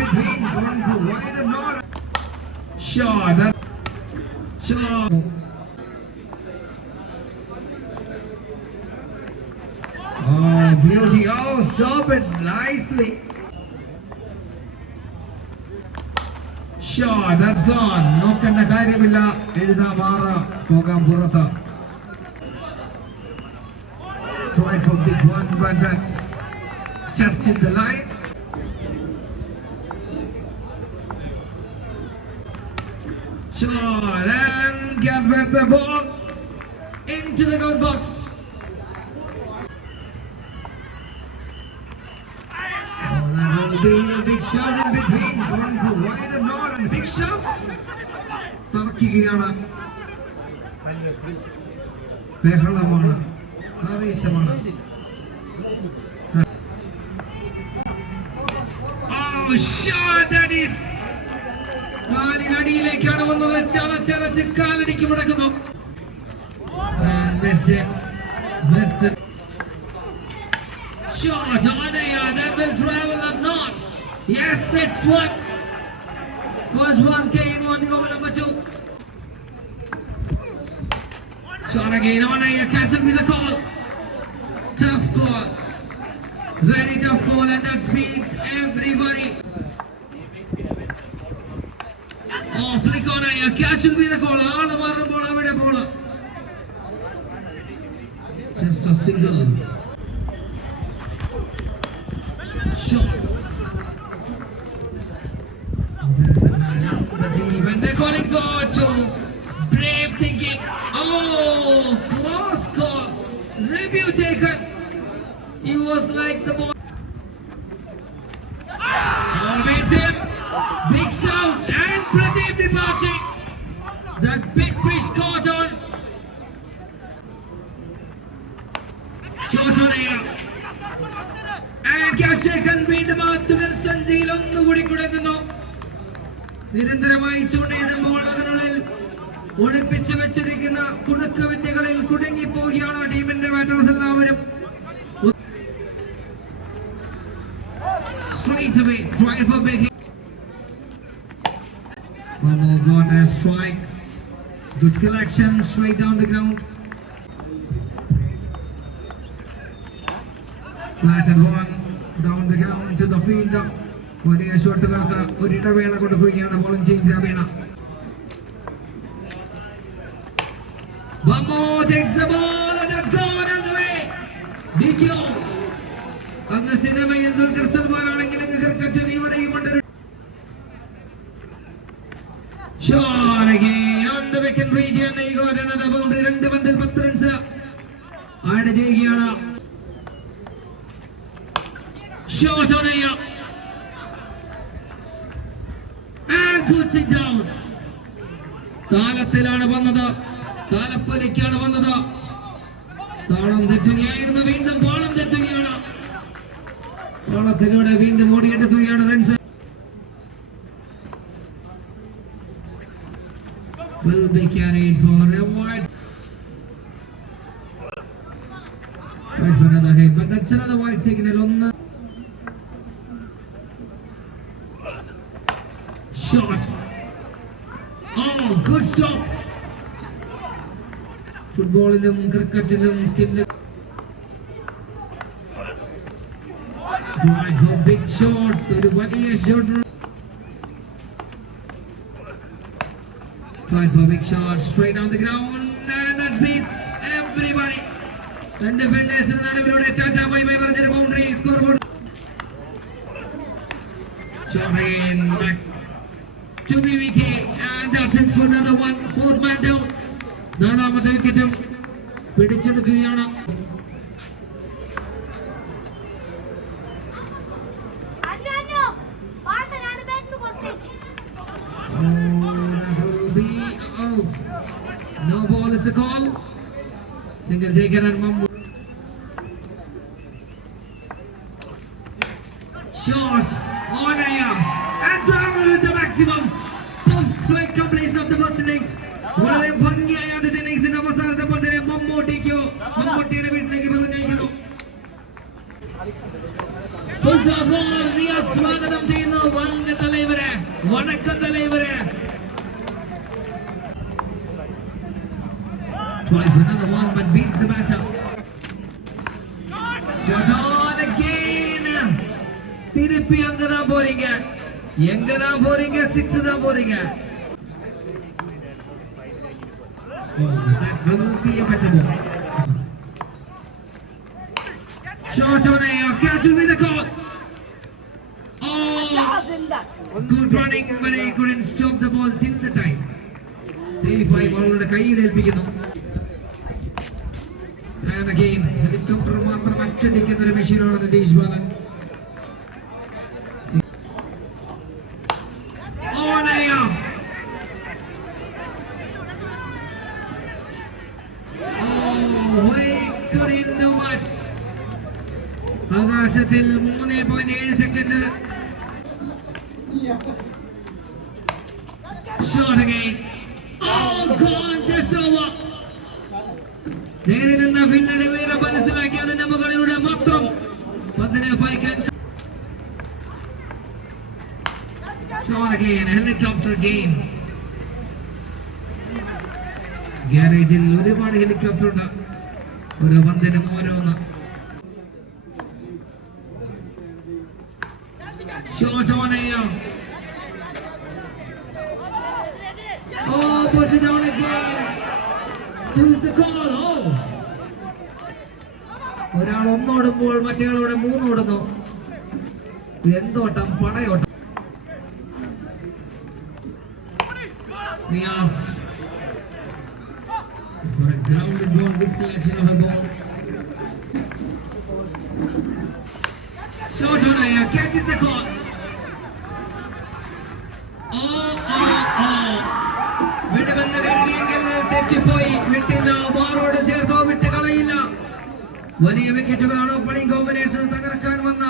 between going for wide and not. Sure, that. Sure. Oh, beauty. Oh, stop it nicely. Sure, that's gone. നോക്കണ്ട കാര്യമില്ല. എഴുതാ മാറ പോകാം പുറത്ത്. Try for big one, but that's just in the line. Sure, and get with the ball into the goal box. That will be a big shot in between, going for wide and not, and big shot. തറക്കുകയാണ്. ബഹളമാണ്, ആവേശമാണ്. Oh, shot that is. കാലിനടിയിലേക്കാണ് വന്നത്. ചലച്ചലച്ച് കാലടിക്ക് മുടക്കുന്നു. Missed it. Missed it. Shot on air, that will travel or not. Yes, it's one. First one came on the over number 2. Shot again on air, Castle with the call. Tough call. Very tough call, and that beats everybody. Oh, flick on air, Castle with the call. All the marble ball, avide ball. Just a single. Shot. There's a man on the deep, and they're calling for 2. Brave thinking. Oh, close call. Review taken. He was like the ball. Oh, beats him. Big shout, and Pradeep departing. That big fish caught on. Shot on air. And Kashekan വീണ്ടും ആത്തുകൾ സഞ്ചിയിൽ ഒന്നുകൂടി കുടങ്ങുന്നു. നിരന്തരമായി ചൂണ്ടയിടുമ്പോൾ അതിനുള്ളിൽ ഒളിപ്പിച്ചു വെച്ചിരിക്കുന്ന കുണുക്ക് വിദ്യകളിൽ കുടുങ്ങിപ്പോവുകയാണ് ടീമിന്റെ ബാറ്റേഴ്സ് എല്ലാവരും. Straight away, try for big hit. Momo got a strike. Good collection, straight down the ground. Flattened one down the ground to the field. വലിയ ഷോട്ടുകൾക്ക് ഒരിടവേള കൊടുക്കുകയാണ് bowling team Raveena. Momo takes the ball and that's gone on the way. DQ. അങ്ങ് സിനിമയിൽ ദുൽഖർ സൽമാൻ ആണെങ്കിൽ അങ്ങ് ക്രിക്കറ്റിൽ ഇവിടെയും ഉണ്ട്. Shot again on the wicket region. He got another boundary. 2 പന്തിൽ 10 റൺസ് ആഡ് ചെയ്യുകയാണ്. Shot on air and puts it down. താലത്തിലാണ് വന്നത്, താലപ്പലിക്കാണ് വന്നത്. താളം തെറ്റുകയായിരുന്നു, വീണ്ടും പാളം തെറ്റുകയാണ്. പാളത്തിലൂടെ വീണ്ടും ഓടിയെടുക്കുകയാണ് runs. Will be carried for a wide. Right for another hit, but that's another wide signal. ഒന്ന് shot. Oh, good stop. ഫുട്ബോളിലും ക്രിക്കറ്റിലും സ്കില്ല്. Big shot, ഒരു വലിയ shot. Tried for big shot, straight down the ground, and that beats everybody. രണ്ട് ഫീൽഡേഴ്സിന് നടുവിലൂടെ Tata bye bye പറഞ്ഞൊരു boundary score board. Shot again back to BVK, and that's it for another one. 4th man down. നാലാമത്തെ വിക്കറ്റും പിടിച്ചെടുക്കുകയാണ്. No ball is a call. Single taken and Momo. Shot on air and travel with the maximum. Perfect completion of the first innings. വളരെ ഭംഗിയായ ആദ്യത്തെ ഇന്നിംഗ്സിന്റെ അവസാനത്തെ പന്തിനെ മമ്മൂട്ടിയുടെ വീട്ടിലേക്ക് പറഞ്ഞയക്കുന്നു. ഫുൾ ടോസ് ബോൾ സ്വാഗതം ചെയ്യുന്നു. വണക്കം തലൈവരെ. Tries another one but beats the batter. Shot on again. திருப்பி அங்கதான் போறீங்க, எங்கதான் போறீங்க, 6 தான் போறீங்க. Oh, that will be a better ball. Shot on air, catch will be the call. Oh, good running but he couldn't stop the ball till the time. Safe ആയി ബോളുടെ കയ്യിൽ ഏൽപ്പിക്കുന്നു. And again, helicopter മാത്രം അച്ചടിക്കുന്ന ഒരു മെഷീനാണ് നിതീഷ് ബാലൻ. ആകാശത്തിൽ 3.7 second. Shot again. Oh, gone just over. നേരെ നിന്ന ഫീൽഡിന്റെ വേറെ മനസ്സിലാക്കി അതിന്റെ മുകളിലൂടെ മാത്രം പന്തിനെ പായിക്കാൻ. Shot again, helicopter again. ഗ്യാരേജിൽ ഒരുപാട് ഹെലികോപ്റ്റർ ഉണ്ട്, ഓരോ പന്തിനും ഓരോന്ന്. Shot on air. Oh, put it down again. Choose the call. Oh. ഒരാൾ ഒന്നോടുമ്പോൾ മറ്റേയാളോടെ 3 ഓടുന്നു. എന്തോട്ടം, പടയോട്ടം. Niaz for a grounded ball, good collection of a ball. Shot on air, catches the call. വിടുമെന്ന് കരുതിയെങ്കിൽ തെറ്റിപ്പോയി, വിട്ടില്ല. ബാറോട് ചേർത്തോ, വിട്ട് കളയില്ല. വലിയ വിക്കറ്റുകളാണ് ഓപ്പണിംഗ് കോമ്പിനേഷൻ തകർക്കാൻ വന്ന.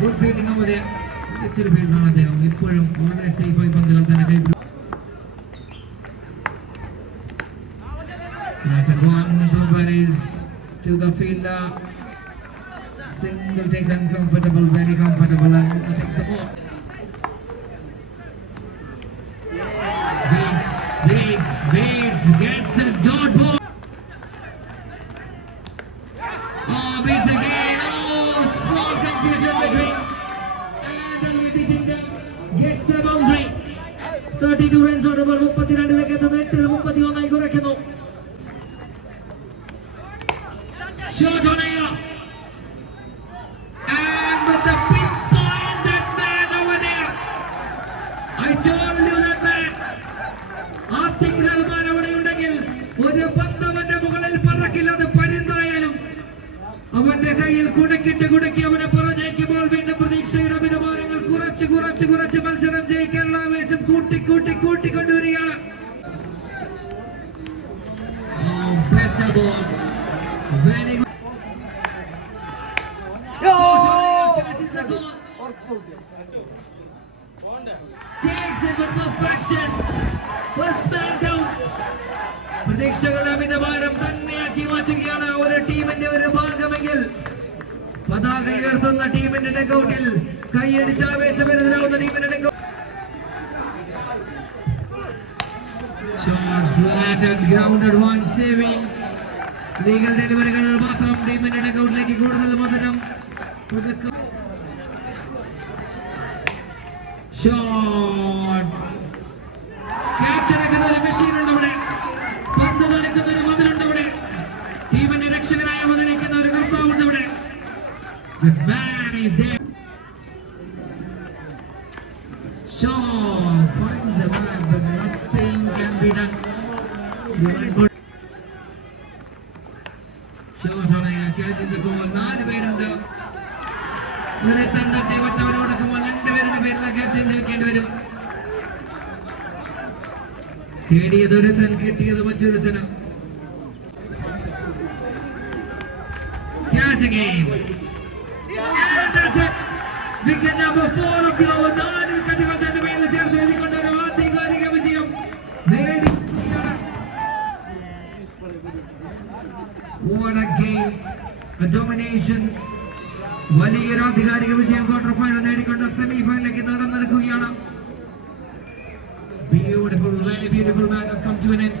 Good fielding over there. മികച്ചൊരു ഫീൽഡാണ് അദ്ദേഹം. ഇപ്പോഴും വളരെ സേഫായി പന്തുകൾ തന്നെ കൈപ്പിടിക്കും. To the fielder, single take and comfortable, very comfortable, and takes the ball. Waits, gets a dot ball. Oh, beats again. Oh, small confusion between, and then we beating them, gets a boundary. 32 runs on the ball. 32 ലേക്കെത്തുന്നു, 8-31 ആയി കുറയ്ക്കുന്നു. Shot on air, and with the pinpoint, that man over there. I told you that man. Atik Rahman അവിടെ ഉണ്ടെങ്കിൽ ഒരു പന്ത് അവന്റെ മുകളിൽ പറക്കില്ല. അത് പരുന്തായാലും അവന്റെ കയ്യിൽ കുടക്കി അവനെ പറഞ്ഞേക്കുമ്പോൾ വീണ്ടും പ്രതീക്ഷയുടെ മിതമാനങ്ങൾ കുറച്ച് മത്സരം ജയിക്കാനുള്ള ആവേശം കൂട്ടിക്കൊണ്ടുവരികയാണ്. Better ball, very good. Catches the goal. Takes it with perfection. First man down. പ്രതീക്ഷകളുടെ അമിതഭാരം തന്നെയാക്കി മാറ്റുകയാണ് ഒരു ടീമിന്റെ ഒരു ഭാഗമെങ്കിൽ. പതാക ഉയർത്തുന്ന ടീമിന്റെ ഡഗൌട്ടിൽ കൈയടിച്ച ആവേശഭരിതരാവുന്ന ടീമിന്റെ dugout. Shots flattened, grounded one, saving. Legal ഡെലിവറികൾ മാത്രം ടീമിന്റെ ഡഗൌട്ടിലേക്ക് കൂടുതൽ മധുരം കൊടുക്കും. ഷോട്ട്, ക്യാച്ച് എടുക്കുന്ന ഒരു മെഷീൻ ഉണ്ട് ഇവിടെ, പന്ത് കളിക്കുന്ന ഒരു മതിലുണ്ട് ഇവിടെ, ടീമിന്റെ രക്ഷകനായ മതിലിക്കുന്ന ഒരു കർത്താവുണ്ട് ഇവിടെ. The man is there. Shot finds a man but nothing can be done. Shot on air, catches a goal. 4 പേരുണ്ട്. ഇവരെ തന്നിട്ട് മറ്റവരോടൊക്കെ 2 പേരുടെ പേരിലെ ക്യാച്ച് വെക്കേണ്ടി വരും. തേടിയത് ഒരുത്തൻ, കിട്ടിയത് മറ്റൊരുത്തന്. Catch again. And that's it. Wicket number 4 of the over. 4 വിക്കറ്റുകൾ തന്റെ പേരിൽ ചേർത്ത് എഴുതിക്കൊണ്ട് ഒരു ആധികാരിക വിജയം നേടി. What a game. ഡൊമിനേഷൻ വലിയൊരു ആധികാരിക വിജയം ക്വാർട്ടർ ഫൈനൽ നേടിക്കൊണ്ട് സെമി ഫൈനലിലേക്ക് നടക്കുകയാണ്. Beautiful, very beautiful match has come to an end.